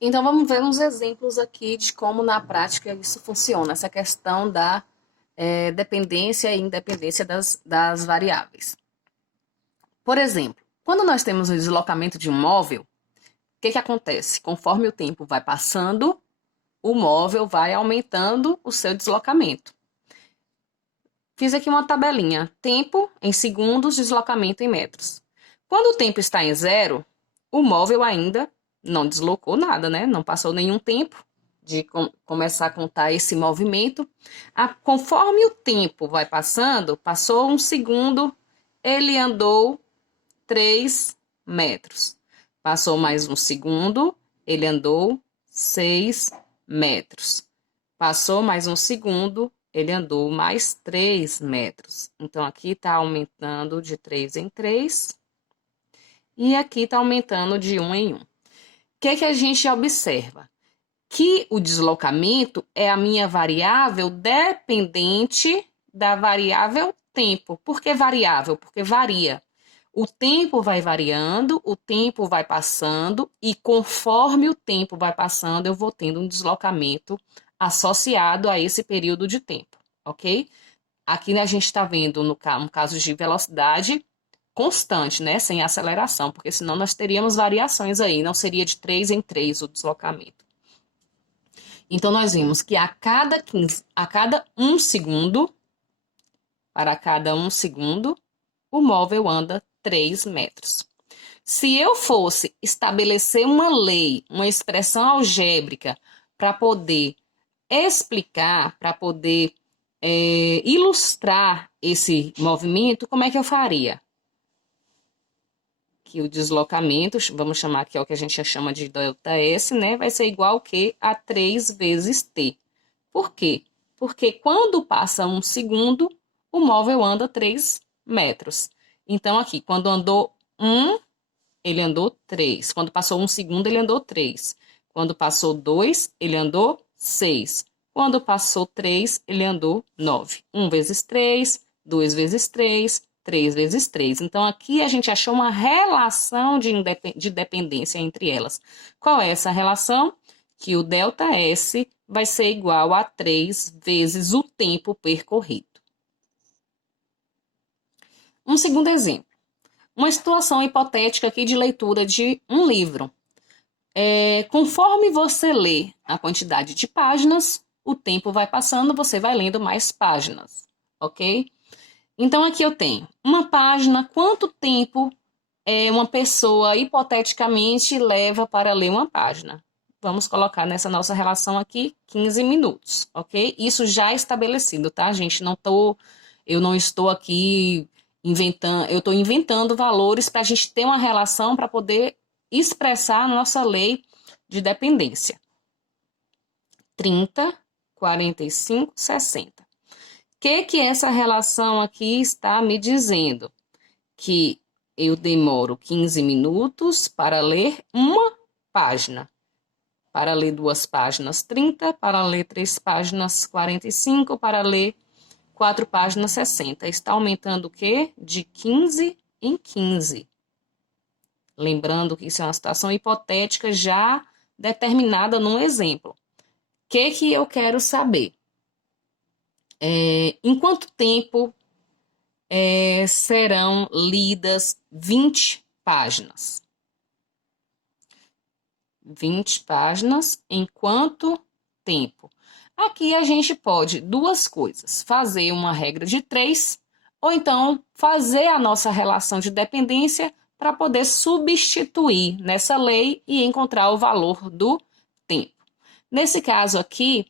Então, vamos ver uns exemplos aqui de como na prática isso funciona, essa questão da dependência e independência das variáveis. Por exemplo, quando nós temos o deslocamento de um móvel, o que acontece? Conforme o tempo vai passando, o móvel vai aumentando o seu deslocamento. Fiz aqui uma tabelinha: tempo em segundos, deslocamento em metros. Quando o tempo está em zero, o móvel ainda não deslocou nada, né? Não passou nenhum tempo de começar a contar esse movimento. Conforme o tempo vai passando, passou um segundo, ele andou 3 metros. Passou mais um segundo, ele andou 6 metros. Passou mais um segundo, ele andou mais 3 metros. Então, aqui está aumentando de 3 em 3 e aqui está aumentando de 1 em 1. O que a gente observa? Que o deslocamento é a minha variável dependente da variável tempo. Por que variável? Porque varia. O tempo vai variando, o tempo vai passando e conforme o tempo vai passando, eu vou tendo um deslocamento associado a esse período de tempo, ok? Aqui a gente está vendo no caso de velocidade constante, né? Sem aceleração, porque senão nós teríamos variações aí, não seria de 3 em 3 o deslocamento. Então, nós vimos que a cada 1 segundo, para cada 1 segundo, o móvel anda 3 metros. Se eu fosse estabelecer uma lei, uma expressão algébrica, para poder explicar, para poder ilustrar esse movimento, como é que eu faria? Que o deslocamento, vamos chamar que é o que a gente chama de ΔS, né? Vai ser igual que a 3 vezes T. Por quê? Porque quando passa um segundo, o móvel anda 3 metros. Então, aqui, quando andou 1, ele andou 3. Quando passou um segundo, ele andou 3. Quando passou 2, ele andou 6. Quando passou 3, ele andou 9. 1 vezes 3, 2 vezes 3, 3 vezes 3. Então, aqui a gente achou uma relação de dependência entre elas. Qual é essa relação? Que o ΔS vai ser igual a 3 vezes o tempo percorrido. Um segundo exemplo. Uma situação hipotética aqui de leitura de um livro. Conforme você lê a quantidade de páginas, o tempo vai passando, você vai lendo mais páginas, ok? Então, aqui eu tenho uma página, quanto tempo uma pessoa hipoteticamente leva para ler uma página? Vamos colocar nessa nossa relação aqui 15 minutos, ok? Isso já é estabelecido, tá, gente? Eu não estou aqui inventando, eu estou inventando valores para a gente ter uma relação para poder expressar a nossa lei de dependência. 30, 45, 60. O que essa relação aqui está me dizendo? Que eu demoro 15 minutos para ler uma página. Para ler 2 páginas, 30. Para ler 3 páginas, 45. Para ler 4 páginas, 60. Está aumentando o quê? De 15 em 15. Lembrando que isso é uma situação hipotética já determinada num exemplo. O que eu quero saber? Em quanto tempo serão lidas 20 páginas? 20 páginas em quanto tempo? Aqui a gente pode duas coisas: fazer uma regra de 3, ou então fazer a nossa relação de dependência para poder substituir nessa lei e encontrar o valor do tempo. Nesse caso aqui,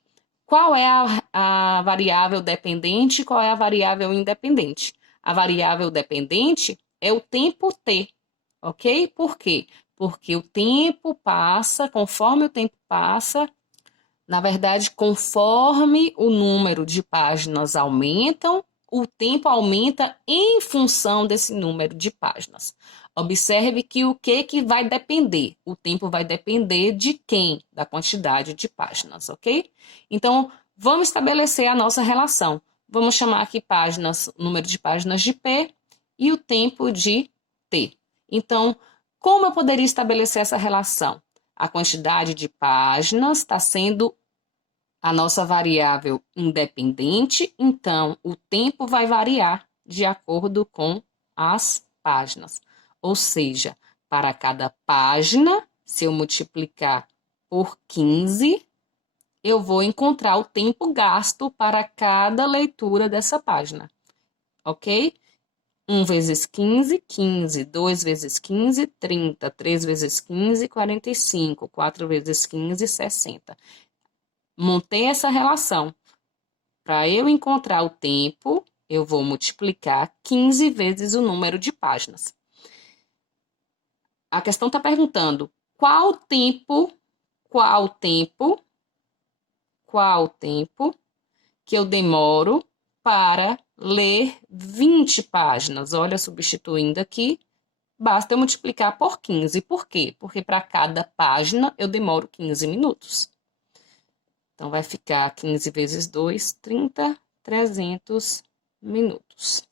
qual é a variável dependente e qual é a variável independente? A variável dependente é o tempo t, ok? Por quê? Porque o tempo passa, conforme o tempo passa, na verdade, conforme o número de páginas aumentam, o tempo aumenta em função desse número de páginas. Observe que o que vai depender? O tempo vai depender de quem? Da quantidade de páginas, ok? Então, vamos estabelecer a nossa relação. Vamos chamar aqui páginas, número de páginas de P e o tempo de T. Então, como eu poderia estabelecer essa relação? A quantidade de páginas está sendo a nossa variável independente, então o tempo vai variar de acordo com as páginas. Ou seja, para cada página, se eu multiplicar por 15, eu vou encontrar o tempo gasto para cada leitura dessa página, ok? 1 vezes 15, 15. 2 vezes 15, 30. 3 vezes 15, 45. 4 vezes 15, 60. Montei essa relação. Para eu encontrar o tempo, eu vou multiplicar 15 vezes o número de páginas. A questão está perguntando qual tempo que eu demoro para ler 20 páginas. Olha, substituindo aqui, basta eu multiplicar por 15. Por quê? Porque para cada página eu demoro 15 minutos. Então, vai ficar 15 vezes 2, 30, 300 minutos.